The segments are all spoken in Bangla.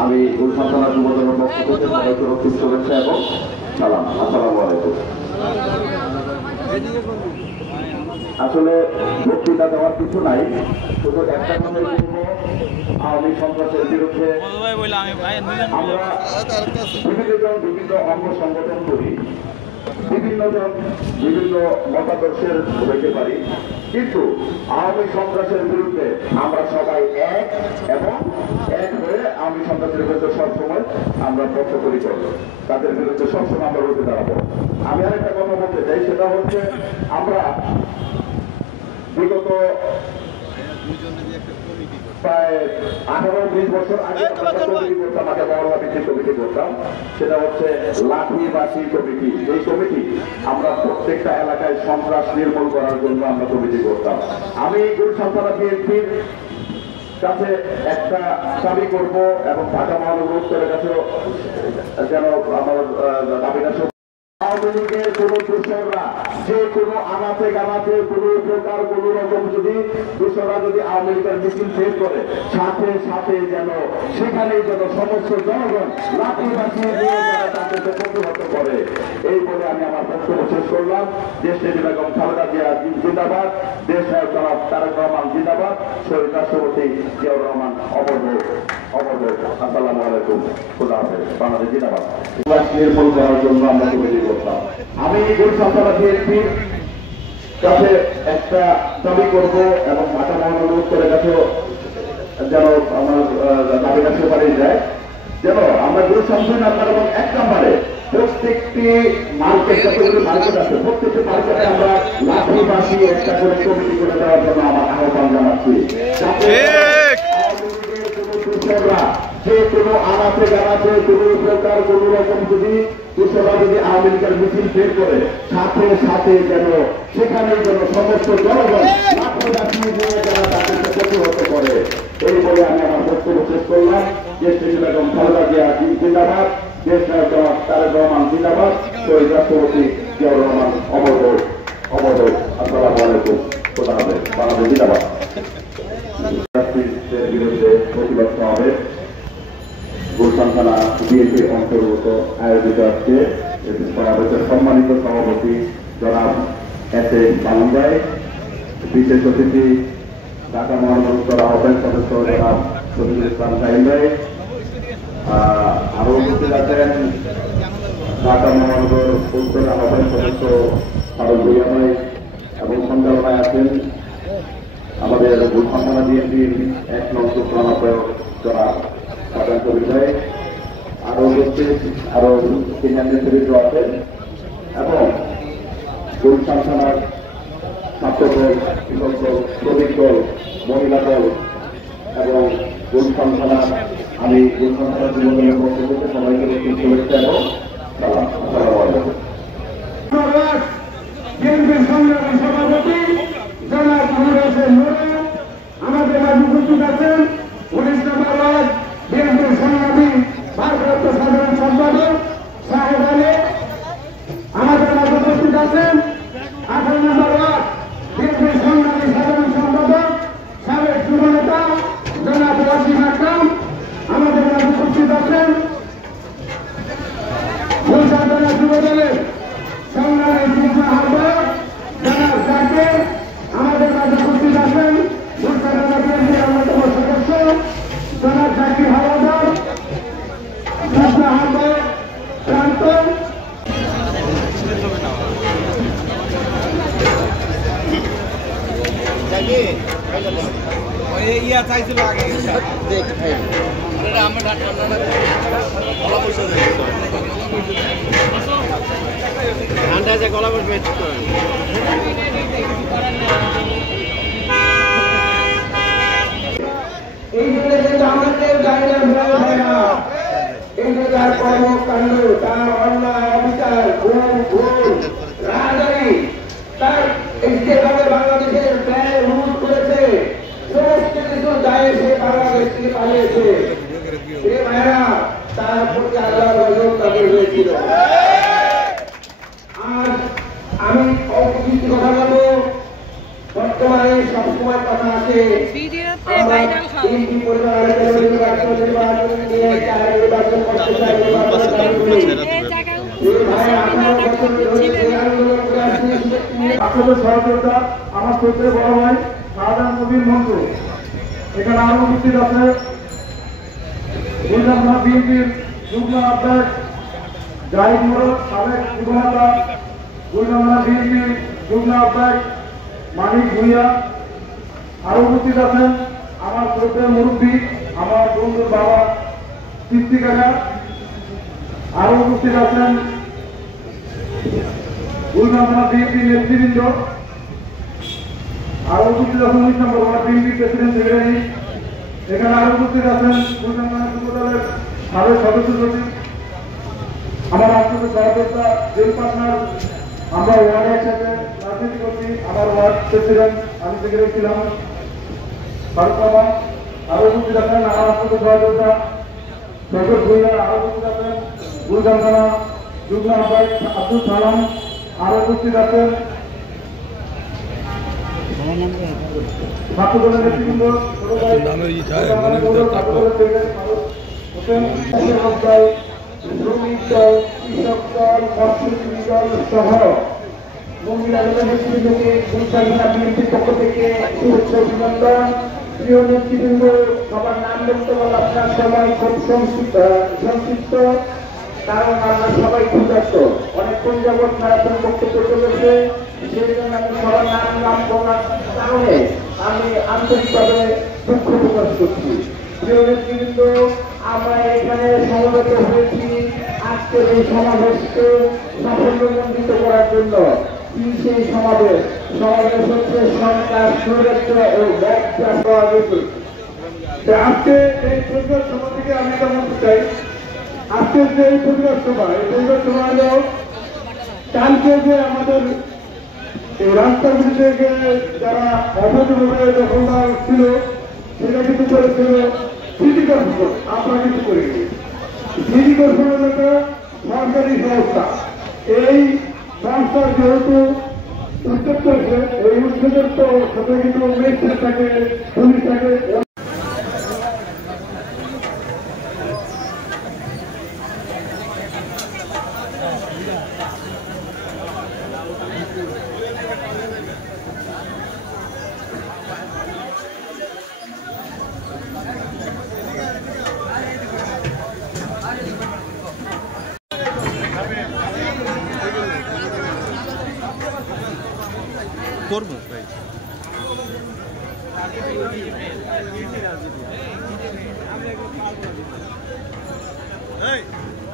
আমি গুলশান থানা যুবদলের পক্ষ থেকে সবাইকে রক্তিম শুভেচ্ছা এবং সালাম। আসসালামু আলাইকুম। আসলে বক্তৃতা দেওয়ার কিছু নাই, শুধু একটা কথাই বলবো, আওয়ামী সন্ত্রাসের বিরুদ্ধে আমরা বিভিন্ন অঙ্গ সংগঠন করি, বিভিন্ন মতাদর্শের হইতে পারি, কিন্তু আওয়ামী সন্ত্রাসের বিরুদ্ধে আমরা সবাই এক এবং এক হয়ে আওয়ামী সন্ত্রাসের বিরুদ্ধে সবসময় আমরা পক্ষ করি করবো, তাদের বিরুদ্ধে সবসময় আমরা রুখে দাঁড়াবো। আমি আরেকটা কথা বলতে চাই, সেটা হচ্ছে আমরা বিগত প্রায় 18-20 বছর আগে মহল্লা ভিত্তিক কমিটি করতাম, সেটা হচ্ছে লাঠিবাসী কমিটি। এই কমিটি আমরা প্রত্যেকটা এলাকায় সন্ত্রাস নির্মূল করার জন্য আমরা কমিটি করতাম। আমি গুলশান থানা বিএনপির কাছে একটা দাবি করব এবং ঢাকা মহানগর উত্তরের কাছেও যেন আমার দাবিটা আওয়ামী লীগের কোন দোষররা যে কোনো আনাতে গানাতে কোনো প্রকার কোন রকম যদি দোষররা যদি আওয়ামী লীগের মিছিল বের করে, সাথে সাথে যেন সেখানেই যেন সমস্ত জনগণ লাঠি বাঁচিয়ে দিয়ে তাদেরকে প্রতিহত করে। এই বলে আমি আমার বক্তব্য শেষ করলাম। দেশ নেত্রী বেগম খালেদা জিয়া জিন্দাবাদ, দেশ নায়ক জনাব তারেক রহমান জিন্দাবাদ, শহীদ রাষ্ট্রপতি জিয়াউর রহমান অমর হোক, অমর হোক। আসসালামু আলাইকুম, খুদা হাফেজ, বাংলাদেশ জিন্দাবাদ। নির্মূল করার জন্য আমরা কমিটি করতাম। আমি গুলশান থানা বিএনপির কাছে একটা দাবি করব এবং ঢাকা মহানগর উত্তরের কাছেও যেন আমার দাবিটা সুপারিশ দেয়, যেন আমরা গুলশান এবং 1 নম্বরে প্রত্যেকটি মার্কেট, যতগুলো মার্কেট আছে প্রত্যেকটি মার্কেটে আমরা লাঠি বাঁশি একটা করে কমিটি করে দেওয়ার জন্য আমার আহ্বান জানাচ্ছি। যে কোনো আনাতে গানাতে কোনো প্রকার কোন রকম যদি দোষরা যদি আওয়ামী লীগের মিছিল বের করে, সাথে সাথে যেন সেখানে যেন সমস্ত জনগণ লাঠি বাঁচিয়ে দিয়ে যারা তাদেরকে প্রতিহত করে। এই বলে আমি আমার বক্তব্য শেষ করলাম। দেশ নেত্রী বেগম খালেদা জিয়া জিন্দাবাদ, দেশ নায়ক জনাব তারেক রহমান জিন্দাবাদ, শহীদ রাষ্ট্রপতি জিয়াউর রহমান অমর হোক, অমর হোক। আসসালামু আলাইকুম, খোদা হাফেজ, বাংলাদেশ জিন্দাবাদ। বিরুদ্ধে প্রতিবাদ সমাবেশ গুলশান থানা বিএনপির অন্তর্গত আয়োজিত আজকে সমাবেশের সম্মানিত সভাপতি জনাব এস এ মামুন ভাই, বিশেষ অতিথি ঢাকা মহানগর উত্তর আহ্বায়ক সদস্য জনাব শফিকুল ইসলাম শাহীন ভাই, আরো উপস্থিত আছেন ঢাকা মহানগর উত্তর আহ্বায়ক সদস্য ফারুক ভুইয়া ভাই, এবং সঞ্চালনায় আছেন আমাদের গুলশান থানা বিএনপির 1 নং প্রধান আহ্বায়ক জনাব সাধারণ কবির ভাই, আরো উপস্থিত আরো সিনিয়র নেতৃবৃন্দ আছেন, এবং গুলশান থানার ছাত্রদল, কৃষক দল, শ্রমিক দল, মহিলা দল এবং গুলশান থানার আমি গুলশান থানার যুবদলের পক্ষ থেকে সবাইকে শুভেচ্ছা এবং সালাম। আসসালামু আলাইকুম। সভাপতি জনাব আমাদের মাঝে উপস্থিত আছেন 19 নম্বর ওয়ার্ড বিএনপির সংগ্রামী ভারপ্রাপ্ত সাধারণ সম্পাদক সাহেব আলী, আমাদের মাঝে উপস্থিত আছেন 18 নম্বর ওয়ার্ড বিএনপির সংগ্রামী সাধারণ সম্পাদক সাবেক যুবনেতা জনাব ওয়াসিম আকরাম, আমাদের মাঝে উপস্থিত আছেন গুলশান থানা যুবদলের সংগ্রামী যুগ্ম আহ্বায়ক জনাব জাকির, আমাদের মাঝে উপস্থিত আছেন গুলশান থানা বিএনপির অন্যতম সদস্য জনাব জাকির হাওলাদার, যুগ্ম আহ্বায়ক প্রান্ত, চাইছিল আগে ঠান্ডা যে গলা বসবে এই জন্য কিন্তু আমাদের জায়গা হয় না। এই যে তার কর্মকাণ্ড, তার অন্যায় অবিচার, রাজধানী, তার যেভাবে বাংলাদেশের ব্যয় রুল করেছে, সমস্ত কিছু দায়ে সে বাংলাদেশ থেকে পালিয়েছে। এ ভাইরা তার প্রতি আল্লাহ গজব তাদের হয়েছিল। আর আমি অল্প কথা বলবো, বর্তমানে সবসময় কথা আছে আমরা পরিবার নিয়ে যারা নির্বাচন করতে চায় আপনাদের সহযোগিতা আমার চৈত্রে বড় ভাই শাহজাহান নবীর মন্ত্র এখানে আরো উপস্থিত আছে বিএনপির যুগ্ম আহ্বায়ক জাহিদ মোড়ক সাবেক যুবনেতা বিএনপির যুগ্ম আহ্বায়ক মানিক ভুইয়া আরো উপস্থিত আছেন আমার চৈত্রের মুরব্বী আমার বন্ধুর বাবা তৃপ্তি কাকা আরো উপস্থিত আছেন বিএনপি নেতৃবৃন্দ আরো উপস্থিত আছেন 19 নম্বর ওয়ার্ড বিএনপি প্রেসিডেন্ট সেক্রেটারি এখানে আরো উপস্থিত আছেন যুবদলের সাবেক সদস্য সচিব আমার আত্মীয় সহযোগিতা জেল পার্টনার আমরা ওয়ার্ডে একসাথে রাজনীতি করছি আমার ওয়ার্ড প্রেসিডেন্ট আমি সেক্রেটারি ছিলাম ফারুক মামা আরো উপস্থিত আছেন আমার আত্মীয় সহযোগিতা ডক্টর ভুইয়া আরো উপস্থিত আছেন গুলজাম থানা যুগ্ম আহ্বায়ক আব্দুল সালাম আরো উপস্থিত আছেন ছাত্রদলের নেতৃবৃন্দ শ্রমিক দল কৃষক দল মৎস্যজীবী দল সহ মহিলা নেতৃবৃন্দকে বিএনপির পক্ষ থেকে শুভেচ্ছা অভিনন্দন। প্রিয় নেতৃবৃন্দ সবার নাম বলতে বলে আপনার সবাই খুব সংক্ষিপ্ত কারণ আমরা সবাই ক্ষুধার্ত অনেকক্ষণ যাবৎ ম্যারাথন বক্তব্য চলেছে সেই জন্য আমি সবার নাম বলার কারণে আমি আন্তরিকভাবে দুঃখ প্রকাশ করছি। প্রিয় নেতৃবৃন্দ আমরা এখানে সমবেত হয়েছি আজকের এই সমাবেশকে সাফল্যমণ্ডিত করার জন্য। কি সেই সমাবেশ হচ্ছে সরকার সুরক্ষা ও আজকে এই প্রতিবাদ সভা থেকে আমি এটা বলতে চাই আজকের যে এই প্রতিবাদ সভা হলো কালকে যে আমাদের এই রাস্তাগুলিতে যারা অবৈধভাবে দখলদার ছিল সেটা কিন্তু করেছিল সিটি কর্পোরেশন আমরা কিন্তু করিনি। সিটি কর্পোরেশন একটা সরকারি সংস্থা এই সংস্থা যেহেতু উচ্ছেদ করেছে এই উচ্ছেদের তো সাথে কিন্তু ম্যাজিস্ট্রেট থাকে পুলিশ থাকে করবো ভাই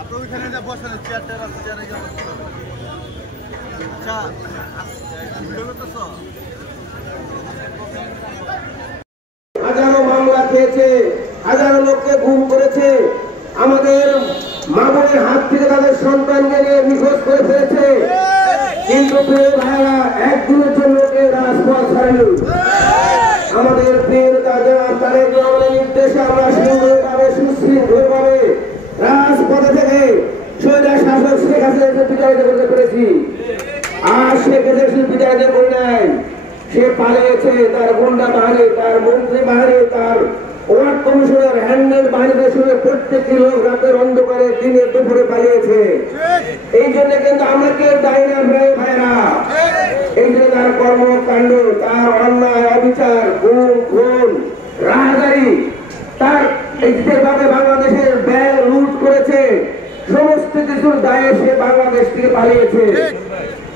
আপনার ওইখানে যা বসেন চেয়ারটা চেয়ারে যাবো আচ্ছা ভিডিও করতেছ হাজারো মামলা খেয়েছে হাজারো লোককে গুম করেছে আমাদের মা বোনের হাত থেকে তাদের সন্তানকে নিয়ে নিখোঁজ করে ফেলেছে কিন্তু প্রিয় ভাইরা একদিনের জন্য কেউ রাজপথ ছাড়েনি। আমাদের প্রিয় তারেক রহমানের নির্দেশে আমরা সুন্দরভাবে সুশৃঙ্খলভাবে রাজপথে থেকে স্বৈরাচার শাসক শেখ হাসিনাকে বিতাড়িত করতে পেরেছি। আর শেখ হাসিনা বিতাড়িত করে নাই, সে পালিয়েছে তার গুন্ডা বাহিনী তার মন্ত্রী বাহিনী তার ওয়ার্ড কমিশনার হ্যান্ডেল বাহিনীদের সঙ্গে প্রত্যেকটি লোক রাতের অন্ধকারে দিনে দুপুরে পালিয়েছে। এই জন্য কিন্তু আমরা কেউ দায়ী না ভাইরা, এই জন্য তার কর্মকাণ্ড তার অন্যায় অবিচার গুম খুন রাহাজারি তার যেভাবে বাংলাদেশের ব্যাংক লুট করেছে সমস্ত কিছুর দায়ে সে বাংলাদেশ থেকে পালিয়েছে।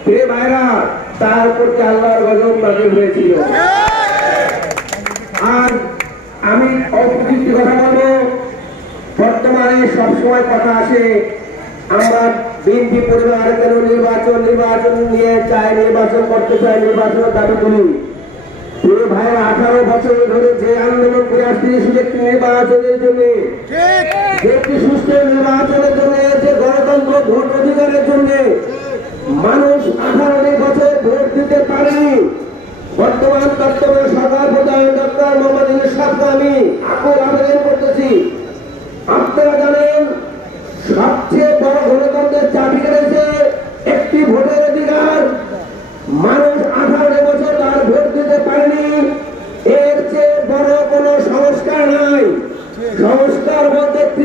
প্রিয় ভাইরা তার প্রতি আল্লাহর গজব নাযিল হয়েছিল। আর আমি অপকৃতি কথা বলবো, বর্তমানে সবসময় কথা আসে আমরা বিএনপি পরিবার কেন নির্বাচন নিয়ে চাই নির্বাচন করতে চাই নির্বাচনের দাবি তুলি। প্রিয় ভাইয়ের 18 বছর ধরে যে আন্দোলন করে আসছে একটি নির্বাচনের জন্য একটি সুস্থ নির্বাচনের জন্য যে গণতন্ত্র ভোট অধিকারের জন্য মানুষ 18 বছর ভোট দিতে পারেনি। বর্তমান সরকার প্রধান ডক্টর মোহাম্মদ ইউনূস সাহেবকে আমি আকুল আবেদন করতেছি, আপনারা জানেন সবচেয়ে বড় গণতন্ত্রের চাবি রয়েছে একটি ভোটের অধিকার। মানুষ 18 বছর তার ভোট দিতে পারেনি, এর চেয়ে বড় কোন সংস্কার নাই। সংস্কার বলতে একটি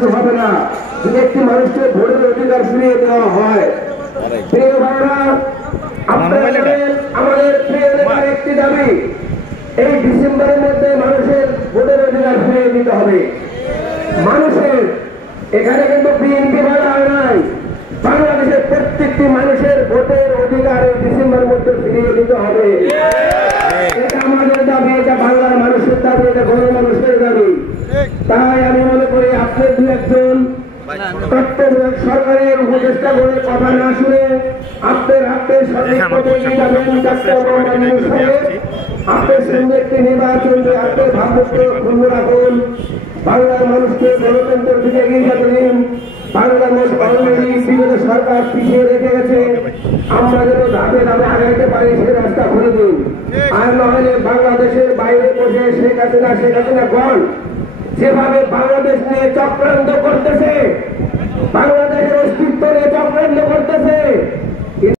কিছু হবে না যদি একটি মানুষকে ভোটের অধিকার ফিরিয়ে দেওয়া হয়। প্রিয় ভাইরা, আপনাদের আমাদের প্রিয় নেতার একটি দাবি, এই ডিসেম্বরের মধ্যে মানুষের ভোটের অধিকার ফিরিয়ে দিতে হবে। মানুষের এখানে কিন্তু বিএনপি বলা নাই, বাংলাদেশের প্রত্যেকটি মানুষের ভোটের অধিকার এই ডিসেম্বরের মধ্যে ফিরিয়ে দিতে হবে। এটা আমাদের দাবি, এটা বাংলার মানুষের দাবি, এটা গরিব মানুষের দাবি। তাই আমি মনে করি আপনি দু একজন তত্ত্বাবধায়ক সরকারের উপদেষ্টা করে কথা না শুনে আপনার সঠিক পথে এগিয়ে যাবেন। আপনার সঙ্গে একটি নির্বাচন দিয়ে আপনার ভাবমূর্ত ক্ষুণ্ণ রাখুন। বাংলার মানুষকে গণতন্ত্রের দিকে এগিয়ে যাতে দিন। বাংলার মানুষ অলরেডি বিগত সরকার পিছিয়ে রেখে গেছে, আমরা যেন ধাপে ধাপে আগাইতে পারি সে রাস্তা খুলে দিন। আর নাহলে বাংলাদেশের বাইরে বসে শেখ হাসিনা গণ যেভাবে বাংলাদেশ নিয়ে চক্রান্ত করতেছে, বাংলাদেশের